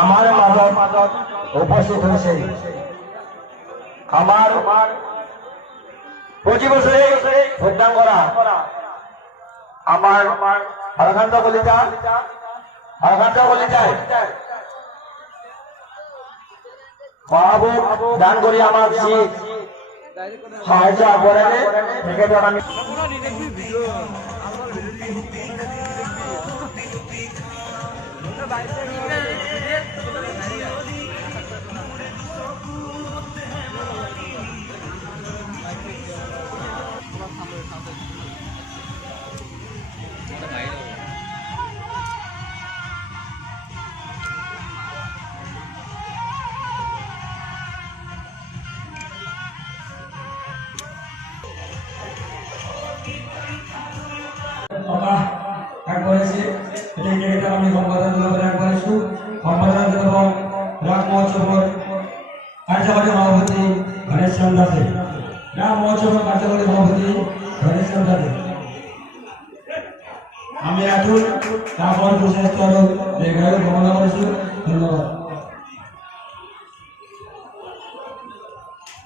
আমার মাজত উপস্থিত হয়েছে আমার 25 বছরে যোগদান করা আমার আরাকান্ত কলিতায় মহাবুব দান করি আমার সাহায্য আগবঢ়ালে তেখেতক আমি আমি সম্পাদক রাগ মহোৎসবের কার্যকরী সভাপতি গণেশ চন্দ্র দাস রাগ মহোৎসবের কার্যকরী সভাপতি গণেশ চন্দ্র দাস আমি এখন তারপর বিশেষ কামনা কৰিছো। ধন্যবাদ।